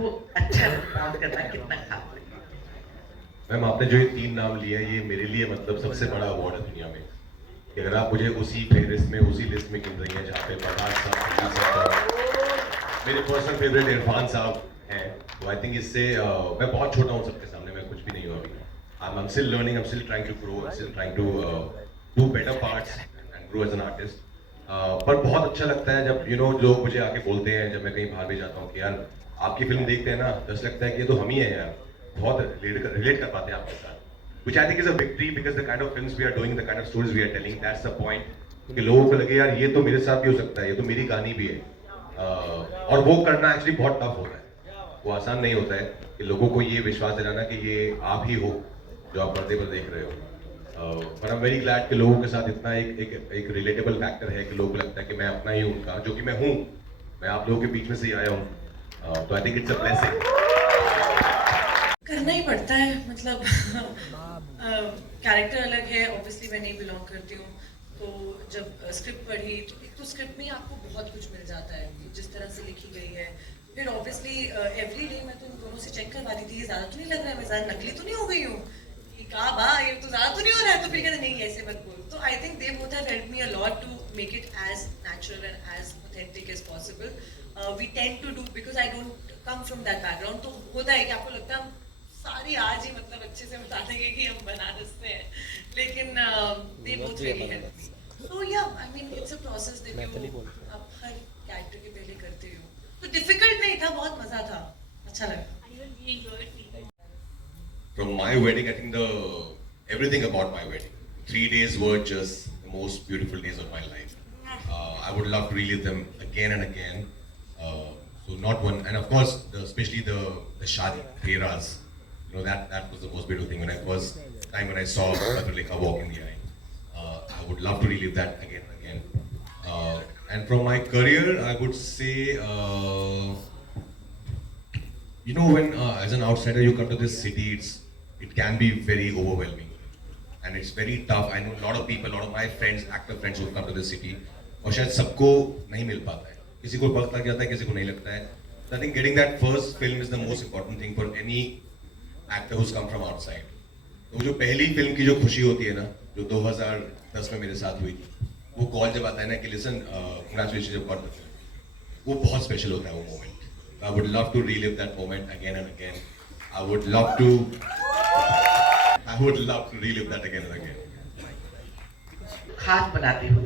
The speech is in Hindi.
वो अच्छा रिस्पॉन्ड करना कितना खास है? मैम आपने जो ये 3 नाम लिए हैं, ये मेरे लिए मतलब सबसे बड़ा अवार्ड है दुनिया में। कि अगर आप मुझे उसी फेहरिस्त में, उसी लिस्ट में गिन रही हैं जहाँ पे प्रकाश साहब, खलील साहब और मेरे पर्सनल फेवरेट इरफान साहब हैं, तो आई थिंक इससे मैं बहुत छोटा हूँ सबके सामने, मैं कुछ भी नहीं हूँ अभी। I'm still learning, I'm still trying to grow, I'm still trying to do better parts and grow as an artist. पर बहुत अच्छा लगता है जब लोग मुझे आके बोलते हैं, जब मैं कहीं बाहर भी जाता हूँ कि यार आपकी फिल्म देखते हैं ना, तो ऐसा लगता है कि ये तो हम ही हैं यार, बहुत रिलेट कर पाते हैं आपके साथ, which I think is a victory because the kind of films we are doing, the kind of stories we are telling, that's the point, कि लोगों को लगे यार ये तो मेरे साथ भी हो सकता है, ये तो मेरी कहानी भी है। और वो करना एक्चुअली बहुत टफ होता है, वो आसान नहीं होता है कि लोगों को ये विश्वास दिलाना कि ये आप ही हो जो आप पर्दे पर देख रहे हो। पर आई एम वेरी ग्लैड कि लोगों के साथ इतना एक रिलेटेबल फैक्टर है कि लोगों को लगता है कि मैं अपना ही हूँ उनका, जो कि मैं हूँ, मैं आप लोगों के बीच में से ही आया हूँ। तो I think it's a blessing. करना ही पड़ता है, मतलब कैरेक्टर अलग है, ऑब्वियसली मैं नहीं बिलोंग करती हूँ, तो जब स्क्रिप्ट पढ़ी तो एक तो स्क्रिप्ट में ही आपको बहुत कुछ मिल जाता है जिस तरह से लिखी गई है। फिर ऑब्वियसली एवरी डे मैं तो इन दोनों से चेक करवा दी थी, ये ज़्यादा तो नहीं लग रहा है, मैं ज़्यादा नकली तो नहीं हो गई हूँ, कि कहा बा ये तो ज़्यादा तो नहीं हो रहा है, तो फिर कहते नहीं ऐसे मत बोल। तो I think they both have helped me a lot to make it as natural and as authentic as possible. We tend to do because I don't come from that background, तो होता है कि आपको लगता है सारी आज ही मतलब अच्छे से बता देंगे कि हम बनारस से हैं, लेकिन they both really help me. So yeah I mean it's a process that you आप हर कैरेक्टर के पहले करते हो, तो डिफिकल्ट नहीं था, बहुत मजा था, अच्छा लगा। From my wedding, I think everything about my wedding. 3 days were just the most beautiful days of my life. I would love to relive them again and again. So not one, and of course, especially the shadi fairas. That was the most beautiful thing when I saw Bhadralekha walk in the aisle. I would love to relive that again and again. And from my career, I would say, when as an outsider you come to this city, it can be very overwhelming, and it's very tough. I know a lot of people, a lot of my friends, actor friends who come to this city, और शायद सबको नहीं मिल पाता है, किसी को वक्त लग जाता है, किसी को नहीं लगता है. So I think getting that first film is the most important thing for any actor who's come from outside. तो जो पहली फिल्म की जो खुशी होती है ना, जो 2010 में मेरे साथ हुई थी, वो कॉल जब आता है ना कि लिसन कंग्रेचुलेशन जब गॉट द फिल्म, वो बहुत स्पेशल होता है वो moment. I would love to relive that moment again and again. I would love to relive that again and again. खास बनाते हो